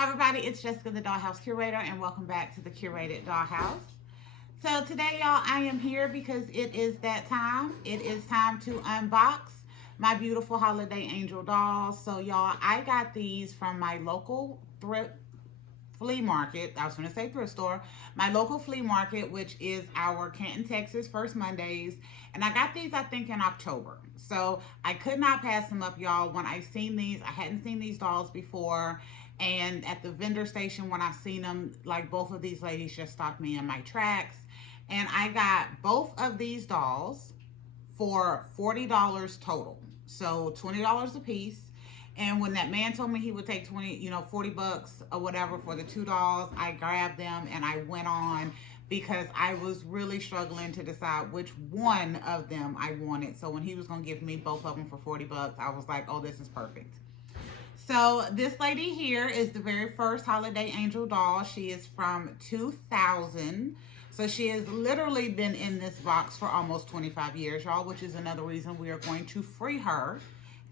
Hi everybody, it's Jessica the Dollhouse Curator and welcome back to the Curated Dollhouse. So today y'all, I am here because it is that time. It is time to unbox my beautiful Holiday Angel dolls. So y'all, I got these from my local flea market. I was going to say thrift store. My local flea market, which is our Canton, Texas First Mondays. And I got these, I think, in October. So I could not pass them up, y'all. When I seen these, I hadn't seen these dolls before. And at the vendor station, when I seen them, like both of these ladies just stopped me in my tracks. And I got both of these dolls for $40 total. So $20 a piece. And when that man told me he would take 40 bucks or whatever for the two dolls, I grabbed them and I went on because I was really struggling to decide which one of them I wanted. So when he was going to give me both of them for 40 bucks, I was like, oh, this is perfect. So this lady here is the very first Holiday Angel doll. She is from 2000. So she has literally been in this box for almost 25 years, y'all, which is another reason we are going to free her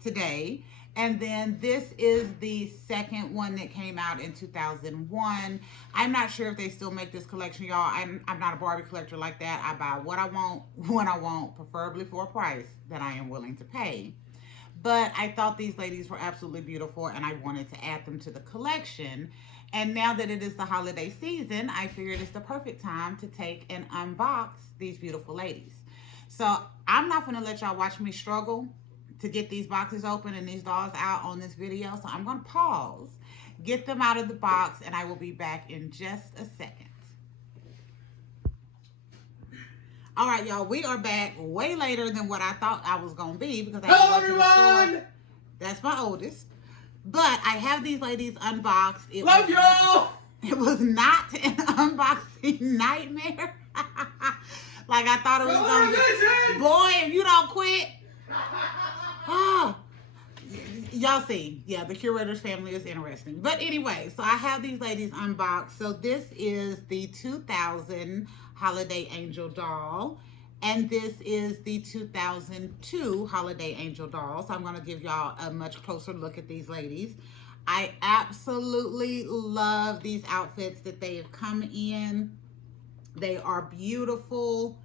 today. And then this is the second one that came out in 2001. I'm not sure if they still make this collection, y'all. I'm not a Barbie collector like that. I buy what I want, when I want, preferably for a price that I am willing to pay. But I thought these ladies were absolutely beautiful and I wanted to add them to the collection. And now that it is the holiday season, I figured it's the perfect time to take and unbox these beautiful ladies. So I'm not going to let y'all watch me struggle to get these boxes open and these dolls out on this video. So I'm going to pause, get them out of the box, and I will be back in just a second. All right, y'all, we are back way later than what I thought I was going to be because I Hello, went to the everyone! store. That's my oldest. But I have these ladies unboxed. Love y'all! It was not an unboxing nightmare. Like I thought it was going to be. Boy, if you don't quit. Oh, y'all see, yeah, the curator's family is interesting. But anyway, so I have these ladies unboxed. So this is the 2000 Holiday Angel doll, and this is the 2002 Holiday Angel doll. So I'm going to give y'all a much closer look at these ladies. I absolutely love these outfits that they have come in. They are beautiful.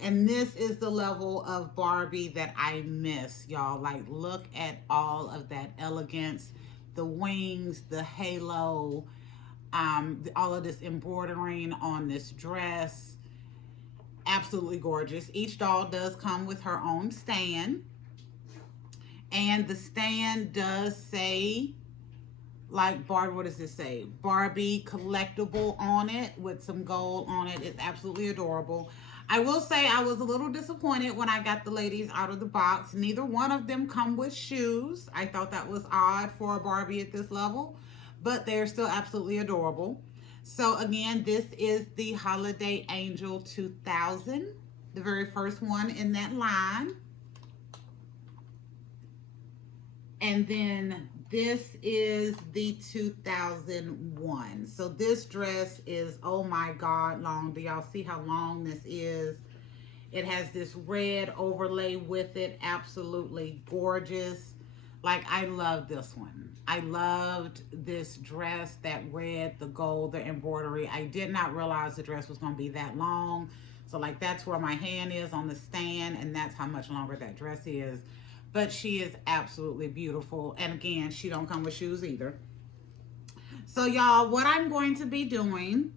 And this is the level of Barbie that I miss, y'all. Like, look at all of that elegance, the wings, the halo, all of this embroidering on this dress. Absolutely gorgeous. Each doll does come with her own stand. And the stand does say, like, Barbie, what does this say? Barbie collectible on it with some gold on it. It's absolutely adorable. I will say I was a little disappointed when I got the ladies out of the box. Neither one of them come with shoes. I thought that was odd for a Barbie at this level, but they're still absolutely adorable. So again, this is the Holiday Angel 2000, the very first one in that line. And then this is the 2001. So this dress is, oh my God, long. Do y'all see how long this is? It has this red overlay with it. Absolutely gorgeous. Like, I love this one. I loved this dress, that red, the gold, the embroidery. I did not realize the dress was going to be that long. So, like, that's where my hand is on the stand, and that's how much longer that dress is. But she is absolutely beautiful. And again, she don't come with shoes either. So y'all, what I'm going to be doing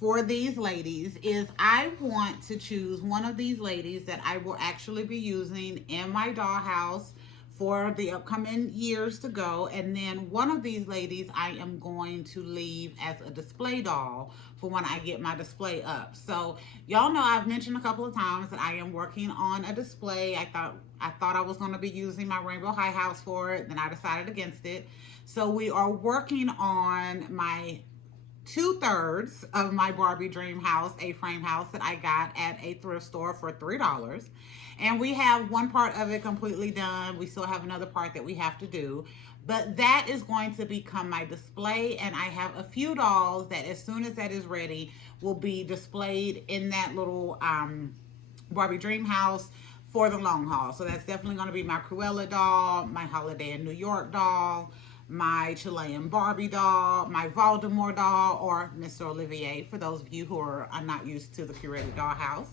for these ladies is I want to choose one of these ladies that I will actually be using in my dollhouse for the upcoming years to go. And then one of these ladies I am going to leave as a display doll for when I get my display up. So y'all know I've mentioned a couple of times that I am working on a display. I thought I was going to be using my Rainbow High House for it. Then I decided against it. So we are working on my 2/3 of my Barbie Dream House, A-frame house that I got at a thrift store for $3. And we have one part of it completely done. We still have another part that we have to do. But that is going to become my display. And I have a few dolls that as soon as that is ready will be displayed in that little Barbie Dream House for the long haul. So that's definitely going to be my Cruella doll, my Holiday in New York doll, my Chilean Barbie doll, my Voldemort doll, or Mr. Olivier, for those of you who are not used to the curated dollhouse.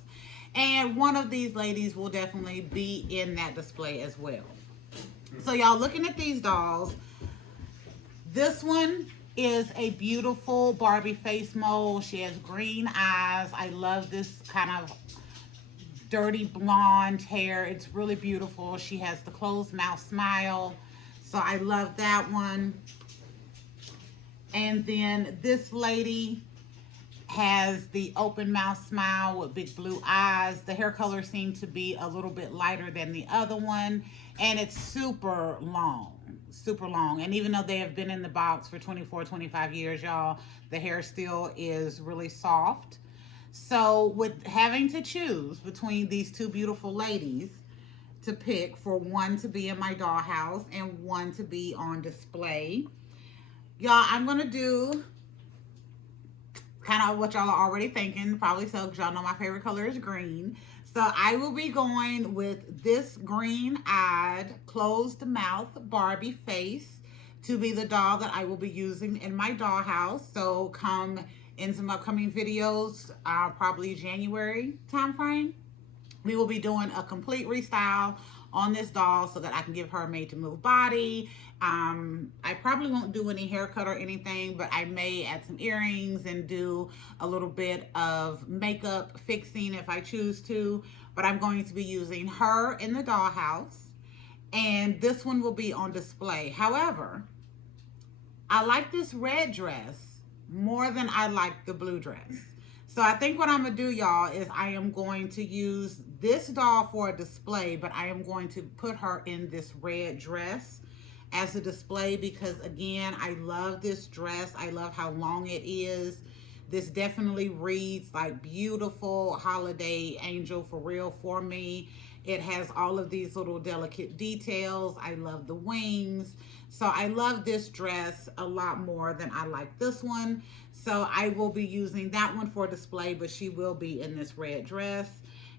And one of these ladies will definitely be in that display as well. So y'all looking at these dolls, this one is a beautiful Barbie face mold. She has green eyes. I love this kind of dirty blonde hair. It's really beautiful. She has the closed mouth smile. So I love that one. And then this lady has the open mouth smile with big blue eyes. The hair color seems to be a little bit lighter than the other one. And it's super long. Super long. And even though they have been in the box for 24, 25 years, y'all, the hair still is really soft. So with having to choose between these two beautiful ladies to pick for one to be in my dollhouse and one to be on display, y'all, I'm going to do kind of what y'all are already thinking, probably so, because y'all know my favorite color is green. So I will be going with this green-eyed, closed-mouth Barbie face to be the doll that I will be using in my dollhouse. So come in some upcoming videos, probably January timeframe, we will be doing a complete restyle on this doll so that I can give her a made-to-move body. I probably won't do any haircut or anything, but I may add some earrings and do a little bit of makeup fixing if I choose to. But I'm going to be using her in the dollhouse, and this one will be on display. However, I like this red dress more than I like the blue dress. So I think what I'm going to do, y'all, is I am going to use this doll for a display, but I am going to put her in this red dress as a display because, again, I love this dress. I love how long it is. This definitely reads like beautiful holiday angel for real for me. It has all of these little delicate details. I love the wings. So I love this dress a lot more than I like this one. So I will be using that one for display, but she will be in this red dress.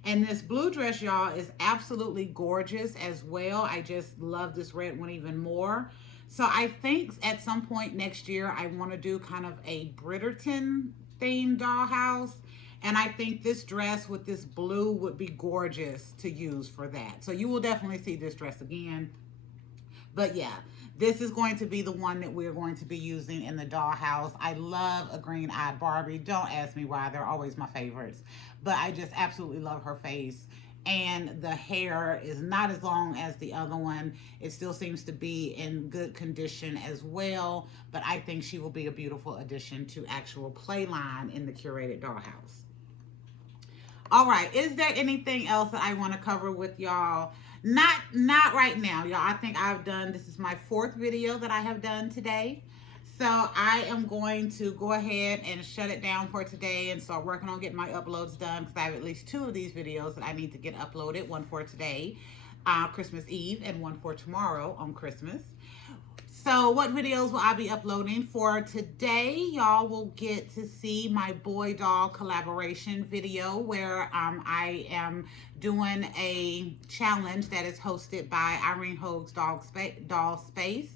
And this blue dress, y'all, is absolutely gorgeous as well. I just love this red one even more. So I think at some point next year, I want to do kind of a Bridgerton themed dollhouse. And I think this dress with this blue would be gorgeous to use for that. So you will definitely see this dress again. But yeah, this is going to be the one that we're going to be using in the dollhouse. I love a green-eyed Barbie. Don't ask me why. They're always my favorites. But I just absolutely love her face. And the hair is not as long as the other one. It still seems to be in good condition as well. But I think she will be a beautiful addition to actual Playline in the curated dollhouse. All right, is there anything else that I want to cover with y'all? Not right now, y'all. I think this is my 4th video that I have done today. So I am going to go ahead and shut it down for today and start working on getting my uploads done because I have at least 2 of these videos that I need to get uploaded. One for today, Christmas Eve, and one for tomorrow on Christmas. So what videos will I be uploading? For today, y'all will get to see my boy doll collaboration video where I am doing a challenge that is hosted by Irene Hogue's Doll Space,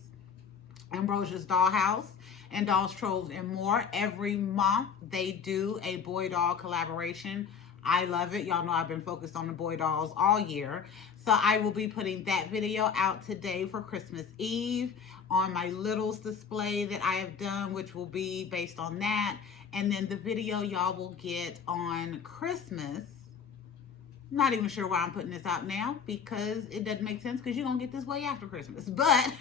Ambrosia's Dollhouse, and Dolls, Trolls, and More. Every month they do a boy doll collaboration. I love it. Y'all know I've been focused on the boy dolls all year. So I will be putting that video out today for Christmas Eve on my Littles display that I have done, which will be based on that. And then the video y'all will get on Christmas. I'm not even sure why I'm putting this out now because it doesn't make sense because you're going to get this way after Christmas. But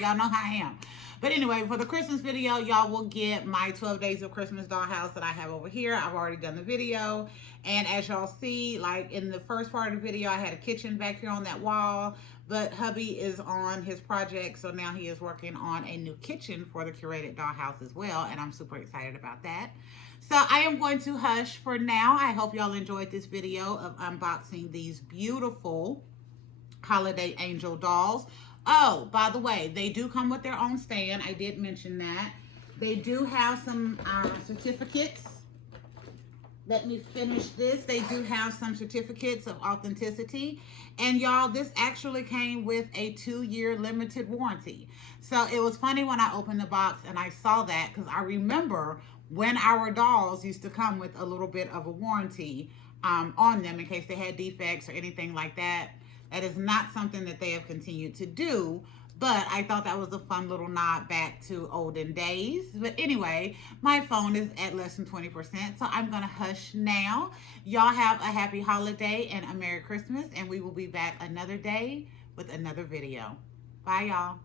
y'all know how I am. But anyway, for the Christmas video, y'all will get my 12 Days of Christmas dollhouse that I have over here. I've already done the video. And as y'all see, like in the first part of the video, I had a kitchen back here on that wall. But hubby is on his project, so now he is working on a new kitchen for the curated dollhouse as well. And I'm super excited about that. So I am going to hush for now. I hope y'all enjoyed this video of unboxing these beautiful Holiday Angel dolls. Oh, by the way, they do come with their own stand. I did mention that. They do have some certificates let me finish this. They do have some certificates of authenticity. And y'all, this actually came with a 2-year limited warranty. So it was funny when I opened the box and I saw that, because I remember when our dolls used to come with a little bit of a warranty on them in case they had defects or anything like that. That is not something that they have continued to do, but I thought that was a fun little nod back to olden days. But anyway, my phone is at less than 20%, so I'm going to hush now. Y'all have a happy holiday and a Merry Christmas, and we will be back another day with another video. Bye, y'all.